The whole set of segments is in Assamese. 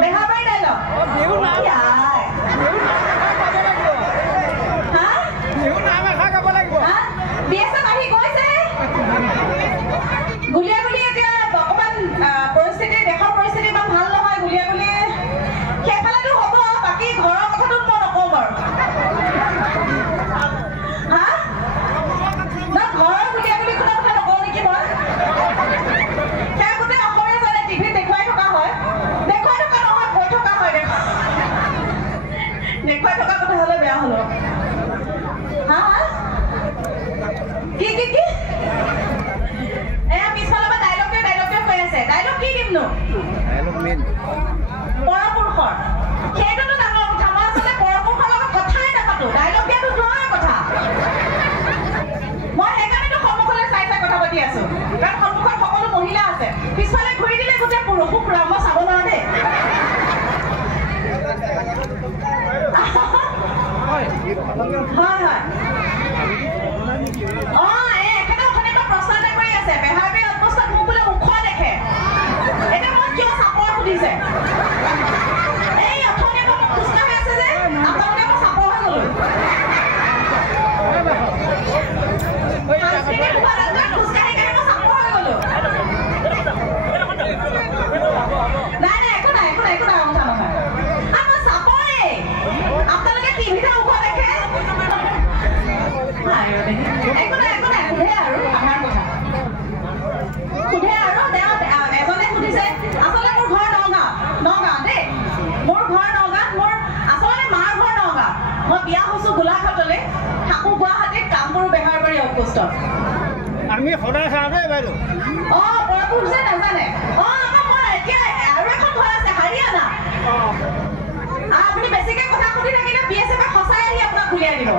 বেহাবাৰী ডাইলগ BSF আহি গৈছে গুলিয়া গুলি এতিয়া অকমান পৰিস্থিতি দেশৰ পৰিস্থিতি ইমান ভাল নহয় গুলিয়া গুলি সেইফালেতো হ'ব বাকী ঘৰৰ কথাটো মই নকওঁ বাৰু ঘৰৰ গুলিয়া গুলি শুনা কথা নকওঁ নেকি মই সেই গোটেই অসমীয়া জানে টিভিত দেখুৱাই থকা হয় দেখুৱাই থকা নহয় কৈ থকা হয় দেখুৱাই থকা কথা হ'লে বেয়া হ'ল কি এয়া পিছফালৰ পৰা ডাইলগটোৱে কৈ আছে ডাইলগ কি দিম নো ডাইলগ মেইন পৰপুৰুষৰ সেইটোতো ডাঙৰ কথা মই আচলতে পৰপুৰুষৰ লগত কথাই নাপাতো ডাইলগ দিয়াটো দূৰৰে কথা মই সেইকাৰণেতো সন্মুখলৈ চাই কথা পাতি আছো কাৰণ সন্মুখত সকলো মহিলা আছে পিছফালে ঘূৰি দিলে গোটেই পুৰুষো ফুৰা মই চাব নোৱাৰো দেই হয় এখেতে ওখানে প্ৰশ্ন এটা কৰি আছে বেহাৰবাৰী অৱস্থাত মোক বোলে মুখ দেখে এতিয়া মই কিয় চাপৰ সুধিছে এই অথনি মোক খোজকাঢ়ি আছে যে আপোনালোকে মই চাপৰ হৈ গলো খোজকাঢ়ি মই চাপৰ হৈ গলো নাই একো নাই কথা নহয় মই চাপৰে আপোনালোকে টিভিতে মুখ দেখে একো নাই সোধে আৰু আমাৰ কথা সোধে আৰু এজনে সুধিছে আচলতে মোৰ ঘৰ নগাঁও দেই মোৰ ঘৰ নগাঁৱত মোৰ আচলতে মাৰ ঘৰ নগাঁও মই বিয়া হৈছো গোলাঘাটলৈ থাকো গুৱাহাটীত কাম কৰো বেহাৰবাৰী আউটপোষ্টত আমি সদায় চাওঁ দেই বাইদেউ পৰপুৰুষ যে নাজানে মই এতিয়া আৰু এখন ঘৰ আছে হাৰিয়ানা আপুনি বেছিকে কথা সুধি থাকিলে BSF সঁচাই আহি আপোনাক উলিয়াই দিব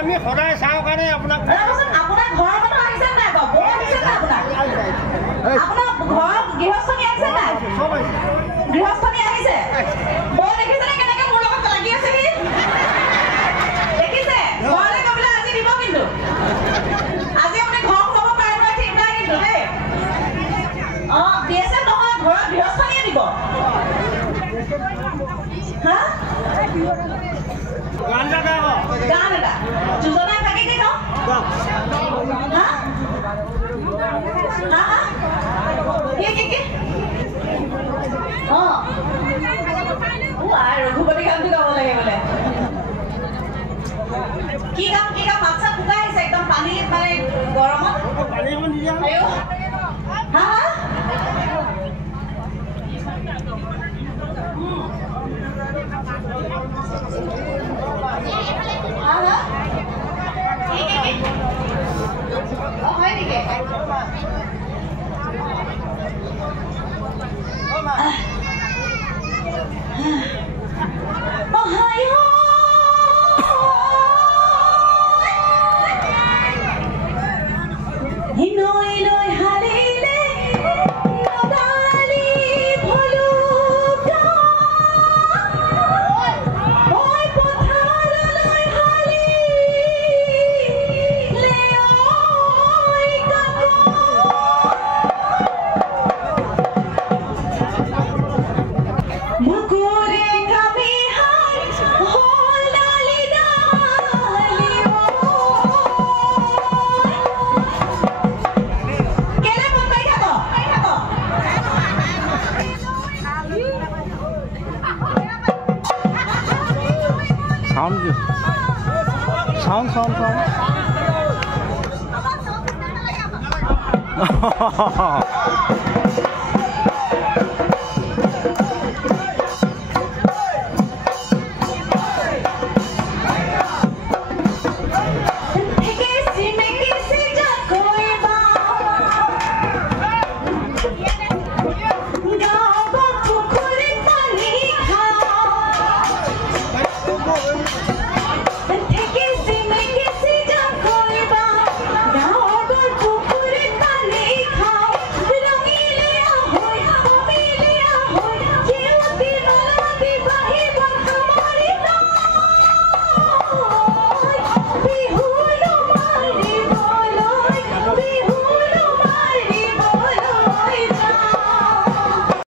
আমি সদায় চাওঁ কাৰণে আপোনাক আপোনাৰ ঘৰৰ মানুহ আহিছে নাই বাৰু বৌ আহিছে নাই আপোনাৰ ঘৰৰ গৃহস্থনী আহিছে নাই গৃহস্থনী আহিছে বৌ দেখিছেনে কেনেকে মোৰ লগত লাগি আছে সি দেখিছে ঘৰলৈ গৈ পেলাই আজি দিব কিন্তু আজি আপুনি ঘৰ সোমাব পাৰে নহয় ঠিক নাই কিন্তু দেই BSF নহয় ঘৰৰ গৃহস্থনীয়ে দিব গান এটা যোজনা থাকে কি ন ৰঘুপতি গানটো গাব লাগে বোলে কি কাম মাছ শুকাই আহিছে একদম পানী মানে গৰমত হয় নেকি Sound.